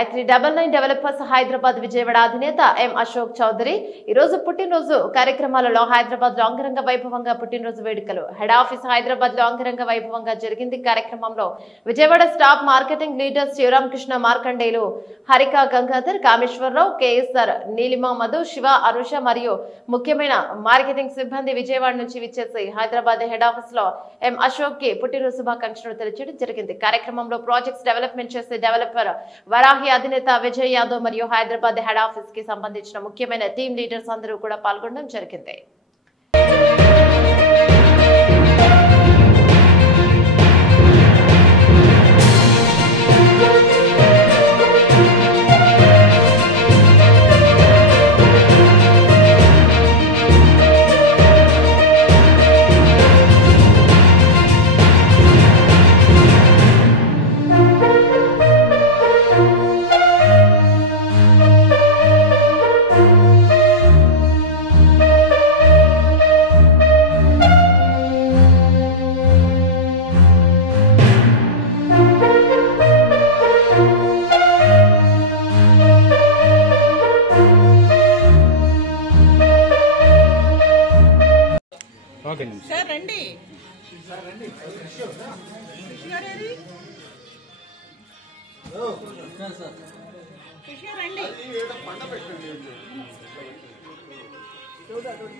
Gayatri 99 developers Hyderabad Vijayawada అధినేత ఎం అశోక్ చౌదరి ఈ రోజు పుట్టినరోజు కార్యక్రమాలలో హైదరాబాద్ లో అంగరంగ వైభవంగా పుట్టినరోజు వేడుకలు హెడ్ ఆఫీస్ హైదరాబాద్ లో అంగరంగ వైభవంగా జరిగింది. కార్యక్రమంలో Vijayawada staff marketing leader Sivaramakrishna Markandeyulu, Harika Gangadhar, Kameswara Rao, KSR, Neelima Madhu, Shiva, Anusha మరియు ముఖ్యమైన మార్కెటింగ్ సిబ్బంది విజయవాడ నుంచి విచ్చేసి హైదరాబాద్ హెడ్ ఆఫీస్ లో ఎం అశోక్ కి పుట్టినరోజు శుభాకాంక్షలు తెలియజేయడం జరిగింది. కార్యక్రమంలో ప్రాజెక్ట్స్ డెవలప్మెంట్ చేసే డెవలపర్ వరాహి అధినేత విజయ్ యాదవ్ మరియు హైదరాబాద్ హెడ్ ఆఫీస్ కి సంబంధించిన ముఖ్యమైన టీమ్ లీడర్స్ అందరూ కూడా పాల్గొనడం జరిగింది. సార్ రండి కృష్ణ రండి.